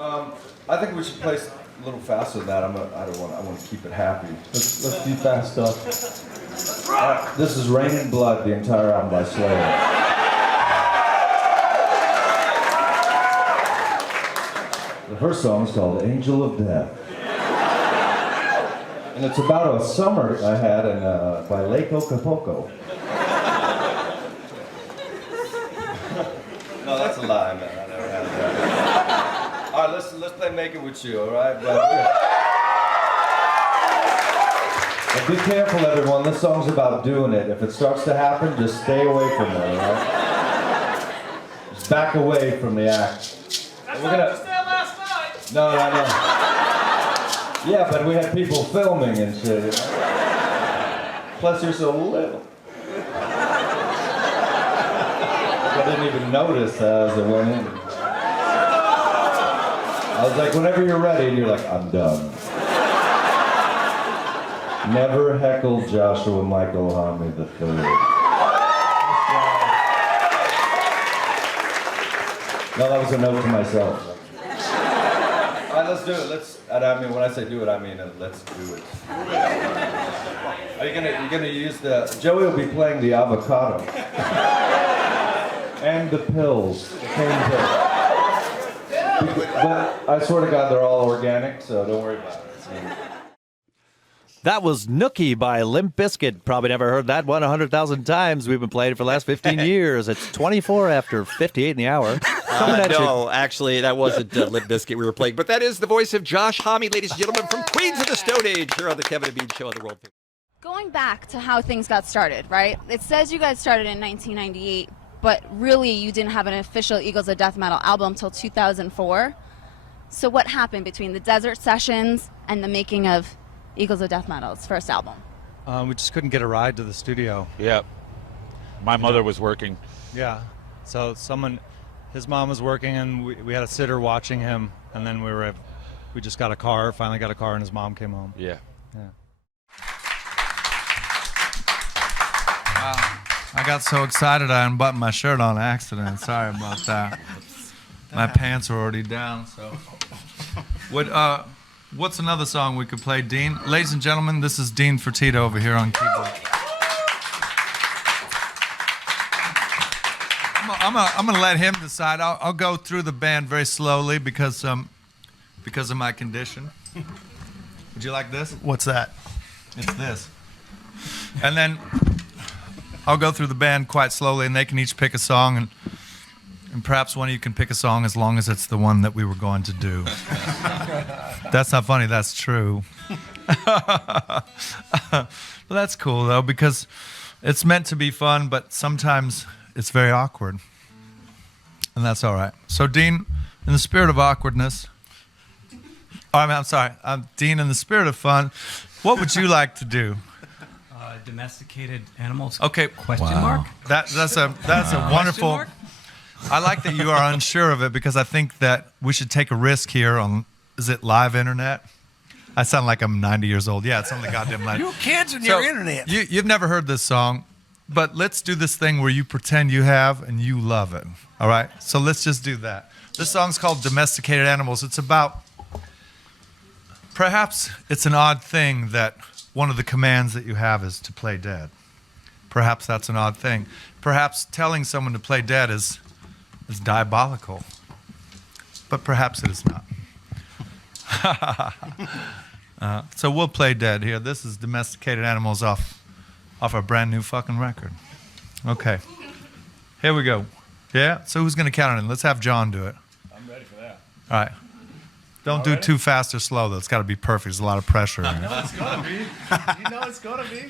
I think we should play a little faster than that. I want to keep it happy. Let's do fast stuff. This is Rain and Blood, the entire album by Slayer. The first song is called Angel of Death. And it's about a summer I had by Lake Ocopoco. No, that's a lie, man. I never had that. All right, let's play Make It With You, all right? But be careful, everyone. This song's about doing it. If it starts to happen, just stay away from it, all right? Just back away from the act. That's how you said last night. No. Yeah, but we had people filming and shit. You know? Plus, you're so little. I didn't even notice as I went in. I was like, whenever you're ready, and you're like, I'm done. Never heckle Joshua Michael Homme III. No, that was a note to myself. All right, let's do it. I mean, when I say do it, I mean let's do it. Are you gonna use the? Joey will be playing the avocado and the pills, the pain pills. But I swear to God, they're all organic, so don't worry about it. That was Nookie by Limp Bizkit. Probably never heard that one 100,000 times. We've been playing it for the last 15 years. It's 24 after 58 in the hour. No, actually, that wasn't Limp Bizkit we were playing. But that is the voice of Josh Homme, ladies and gentlemen, from Queens of the Stone Age, here on the Kevin and Bean Show on the World. Going back to how things got started, right? It says you guys started in 1998, but really you didn't have an official Eagles of Death Metal album until 2004. So what happened between the Desert Sessions and the making of Eagles of Death Metal's first album? We just couldn't get a ride to the studio. Yep. My mother was working. Yeah. So his mom was working, and we had a sitter watching him, and then we just got a car, finally got a car, and his mom came home. Yeah. Wow. I got so excited I unbuttoned my shirt on accident. Sorry about that. My pants were already down, so. What's another song we could play, Dean? Ladies and gentlemen, this is Dean Fertitta over here on keyboard. I'm gonna let him decide. I'll go through the band very slowly because of my condition. Would you like this? What's that? It's this. And then I'll go through the band quite slowly, and they can each pick a song, and perhaps one of you can pick a song as long as it's the one that we were going to do. That's not funny, that's true. Well, that's cool, though, because it's meant to be fun, but sometimes it's very awkward. And that's all right. So, Dean, in the spirit of awkwardness, I'm sorry, Dean, in the spirit of fun, what would you like to do? Domesticated animals? Okay. Question mark? That's a wonderful... Mark? I like that you are unsure of it because I think that we should take a risk here on, is it live internet? I sound like I'm 90 years old. Yeah, it's on the goddamn live. You kids and your internet. You've never heard this song, but let's do this thing where you pretend you have and you love it. All right? So let's just do that. This song's called Domesticated Animals. It's about, perhaps it's an odd thing that one of the commands that you have is to play dead. Perhaps that's an odd thing. Perhaps telling someone to play dead is diabolical. But perhaps it is not. So we'll play dead here. This is Domesticated Animals off our brand new fucking record. Okay. Here we go. Yeah? So who's going to count it in? Let's have John do it. I'm ready for that. All right. Don't do too fast or slow, though. It's got to be perfect. There's a lot of pressure. You know it's gonna be. You know it's gonna be.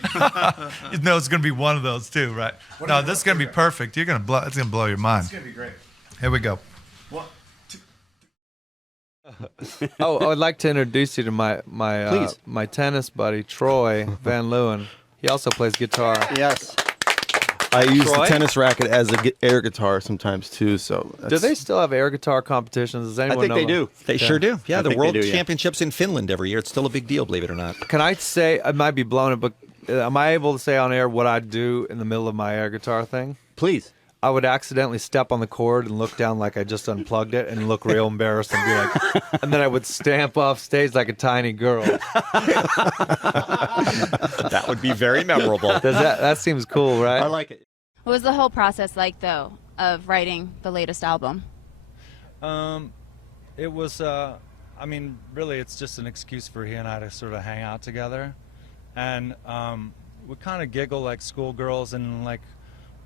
You know it's going to be one of those, too, right? No, this is going to be perfect. It's going to blow your mind. It's gonna be great. Here we go. 1, 2. Oh, I'd like to introduce you to my tennis buddy, Troy Van Leeuwen. He also plays guitar. Yes. I use Troy? the tennis racket as an air guitar sometimes too. So Do they still have air guitar competitions? Does anyone I think know they them? do. They sure do. Yeah, I the think World they do, yeah. Championships in Finland every year. It's still a big deal, believe it or not. Can I say, I might be blowing it, but am I able to say on air what I do in the middle of my air guitar thing? Please. I would accidentally step on the cord and look down like I just unplugged it and look real embarrassed and be like, and then I would stamp off stage like a tiny girl. That would be very memorable. That seems cool, right? I like it. What was the whole process like, though, of writing the latest album? It was, I mean, really, it's just an excuse for he and I to sort of hang out together. And we kind of giggle like schoolgirls and like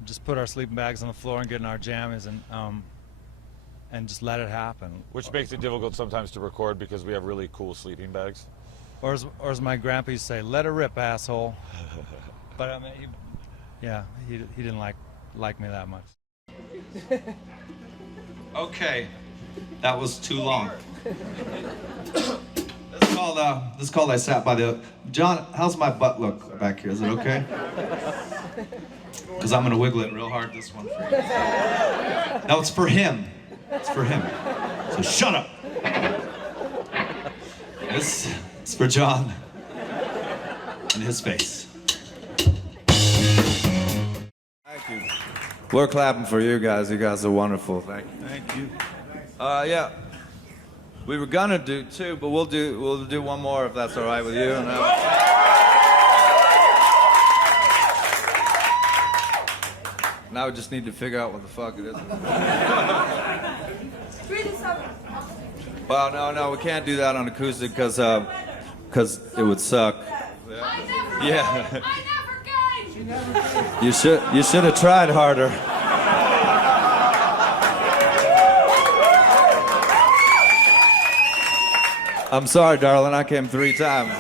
just put our sleeping bags on the floor and get in our jammies and just let it happen. Which makes it difficult sometimes to record because we have really cool sleeping bags. Or as my grandpa used to say, let her rip, asshole. But I mean, he didn't like me that much. Okay, that was too long. This is called I Sat by the... John, how's my butt look back here? Is it okay? Because I'm going to wiggle it real hard, this one for you. No, it's for him. It's for him. So shut up. This is for John and his face. Thank you. We're clapping for you guys. You guys are wonderful. Thank you. Thank you. Yeah. We were gonna do two, but we'll do one more if that's all right with you. Now we just need to figure out what the fuck it is. Well, no, we can't do that on acoustic because it would suck. Yeah. You should have tried harder. I'm sorry, darling. I came 3 times.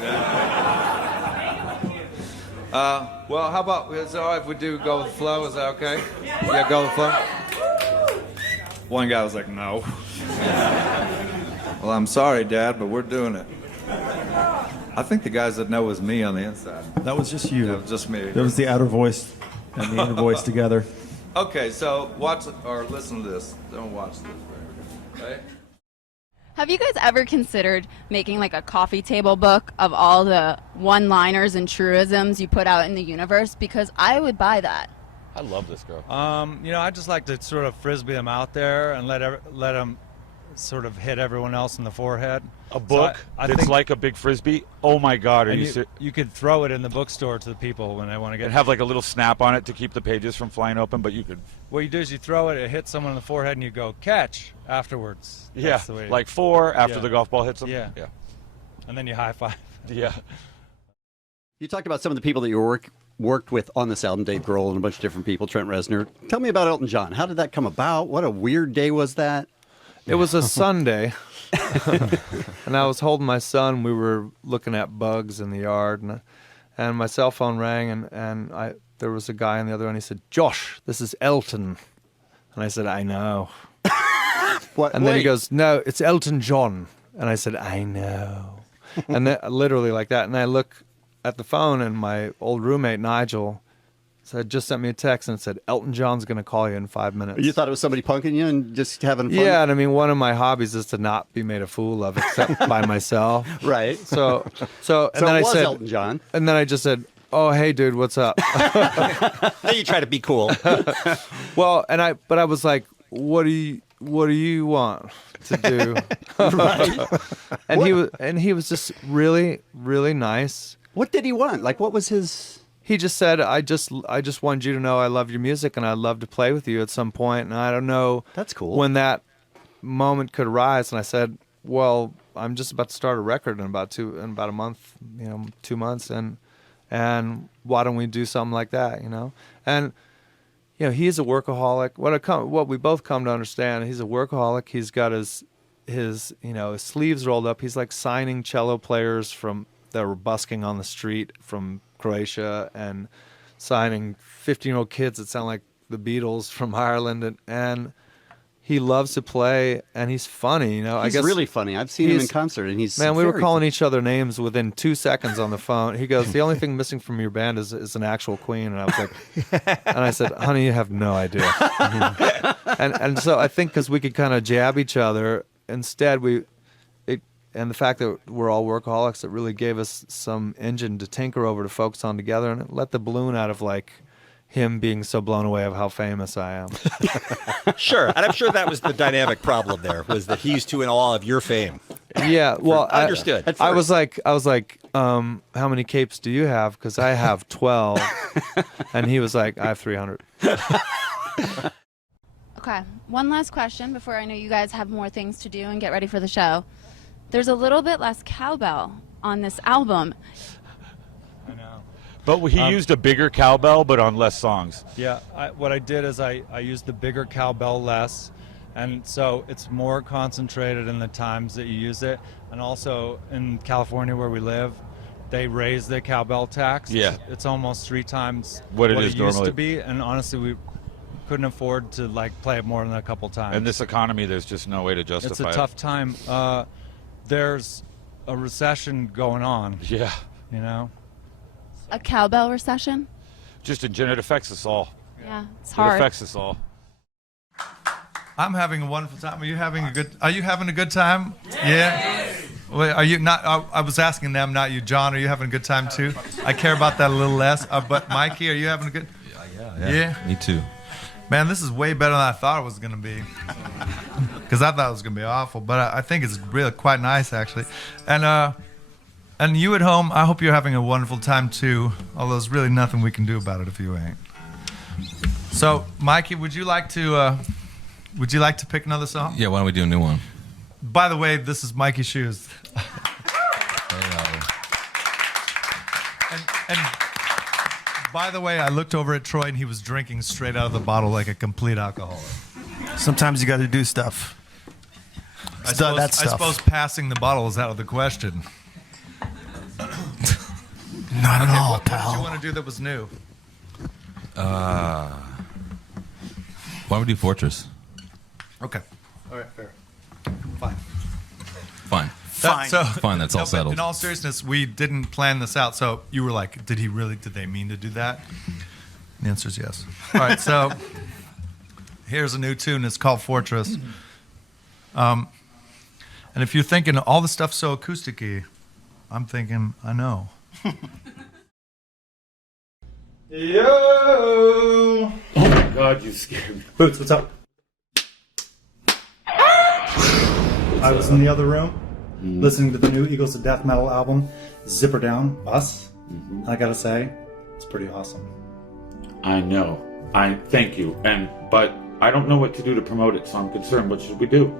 Well, how about, is it all right if we go with the flow? Is that okay? Yeah, go with the flow? One guy was like, no. Well, I'm sorry, Dad, but we're doing it. I think the guys that know was me on the inside. That was just you. That was just me. That was the outer voice and the inner voice together. Okay, so watch or listen to this. Don't watch this. Okay? Have you guys ever considered making like a coffee table book of all the one-liners and truisms you put out in the universe? Because I would buy that. I love this girl. I just like to sort of frisbee them out there and let them sort of hit everyone else in the forehead. A book I that's think, like a big frisbee? Oh my God, are you you could throw it in the bookstore to the people when they want to get and have like a little snap on it to keep the pages from flying open, but you could... What you do is you throw it, it hits someone in the forehead, and you go, catch, afterwards. That's the way like 4 after the golf ball hits them? Yeah. And then you high five. Yeah. You talked about some of the people that you worked with on this album, Dave Grohl and a bunch of different people, Trent Reznor. Tell me about Elton John. How did that come about? What a weird day was that? It was a Sunday, and I was holding my son. We were looking at bugs in the yard, and my cell phone rang, and there was a guy on the other end. He said, "Josh, this is Elton," and I said, "I know." What? And then he goes, "No, it's Elton John," and I said, "I know," and then literally like that. And I look at the phone, and my old roommate Nigel just sent me a text and said, Elton John's going to call you in 5 minutes. You thought it was somebody punking you and just having fun? Yeah, and I mean, one of my hobbies is to not be made a fool of except by myself. Right. So then it I was said, Elton John. And then I just said, oh, hey, dude, what's up? Then you try to be cool. Well, but I was like, what do you want to do? And he was just really, really nice. What did he want? Like, what was his... He just said, I just wanted you to know I love your music and I'd love to play with you at some point. And I don't know That's cool. when that moment could arise. And I said, well, I'm just about to start a record in about a month, 2 months. And why don't we do something like that, And, he's a workaholic. What we both come to understand, he's a workaholic. He's got his sleeves rolled up. He's like signing cello players that were busking on the street from Croatia and signing 15-year-old kids that sound like the Beatles from Ireland, and he loves to play and he's funny. He's really funny. I've seen him in concert, and he's we were calling each other names within 2 seconds on the phone. He goes, "The only thing missing from your band is an actual Queen," and I was like, and I said, "Honey, you have no idea." and so I think because we could kind of jab each other, instead and the fact that we're all workaholics, it really gave us some engine to tinker over to focus on together and let the balloon out of him being so blown away of how famous I am. Sure, and I'm sure that was the dynamic problem there, was that he's too in awe of your fame. Yeah, well, Understood. I was like, how many capes do you have? Because I have 12, and he was like, I have 300. Okay, one last question before I know you guys have more things to do and get ready for the show. There's a little bit less cowbell on this album. I know. But he used a bigger cowbell, but on less songs. Yeah, what I did is I used the bigger cowbell less, and so it's more concentrated in the times that you use it. And also in California where we live, they raise the cowbell tax. Yeah. It's almost 3 times What it used normally to be, and honestly we couldn't afford to like play it more than a couple times. In this economy, there's just no way to justify it. It's a tough time. There's a recession going on. Yeah. You know? A cowbell recession? Just in general, it affects us all. Yeah, it's It hard. affects us all. I'm having a wonderful time. Are you having a good time? Yeah. Well, are you not? I was asking them, not you, John. Are you having a good time too? I care about that a little less. But Mikey, are you having a good? Yeah. Me too. Man, this is way better than I thought it was gonna be. Because I thought it was gonna be awful, but I think it's really quite nice actually. And you at home, I hope you're having a wonderful time too. Although there's really nothing we can do about it if you ain't. So, Mikey, would you like to pick another song? Yeah, why don't we do a new one? By the way, this is Mikey's shoes. And by the way, I looked over at Troy and he was drinking straight out of the bottle like a complete alcoholic. Sometimes you got to do stuff. I That stuff. suppose passing the bottle is out of the question. Not at all, What did pal. you want to do that was new? Why don't we do Fortress? Okay. All right, fair. Fine. Fine. Fine, that's all but settled. In all seriousness, we didn't plan this out. So you were like, did they mean to do that? The answer is yes. All right, so here's a new tune. It's called Fortress. And if you're thinking all the stuff's so acoustic-y, I'm thinking, I know. Yo! Oh my God, you scared me. Boots, what's up? I was in the other room listening to the new Eagles of Death Metal album, Zipper Down, Us. I gotta say, it's pretty awesome. I know. I thank you. But I don't know what to do to promote it, so I'm concerned. What should we do?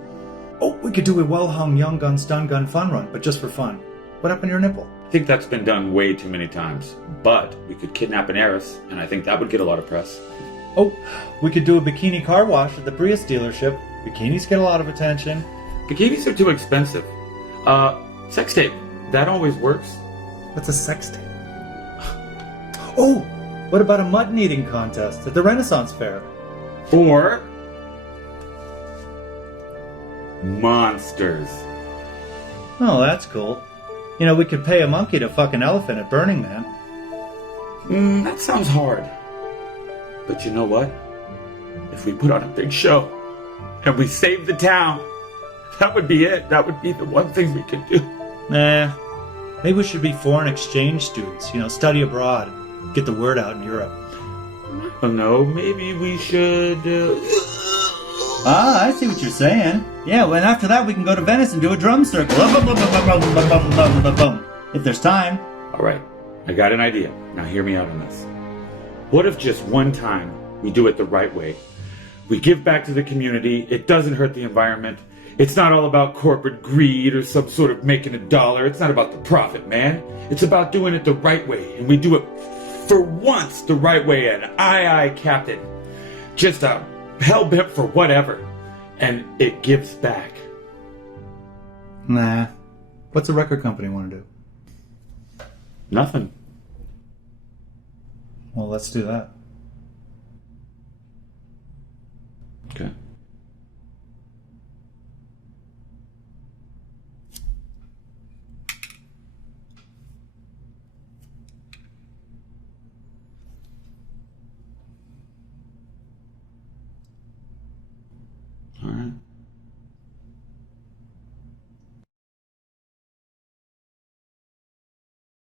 Oh, we could do a well-hung Young Gun Stun Gun fun run, but just for fun. What happened to your nipple? I think that's been done way too many times. But we could kidnap an heiress, and I think that would get a lot of press. Oh, we could do a bikini car wash at the Prius dealership. Bikinis get a lot of attention. Bikinis are too expensive. Sex tape. That always works. What's a sex tape? Oh, what about a mutton eating contest at the Renaissance Fair? Or monsters. Oh, that's cool. You know, we could pay a monkey to fuck an elephant at Burning Man. That sounds hard. But you know what? If we put on a big show and we save the town, that would be it. That would be the one thing we could do. Nah. Maybe we should be foreign exchange students, study abroad, get the word out in Europe. I don't know, maybe we should... Ah, I see what you're saying. Yeah, well, and after that we can go to Venice and do a drum circle. If there's time. Alright, I got an idea. Now hear me out on this. What if just one time we do it the right way? We give back to the community, it doesn't hurt the environment, it's not all about corporate greed or some sort of making a dollar, it's not about the profit, man. It's about doing it the right way, and we do it for once the right way, and aye, Captain. Just hell-bent for whatever, and it gives back. Nah. What's a record company want to do? Nothing. Well, let's do that. Okay.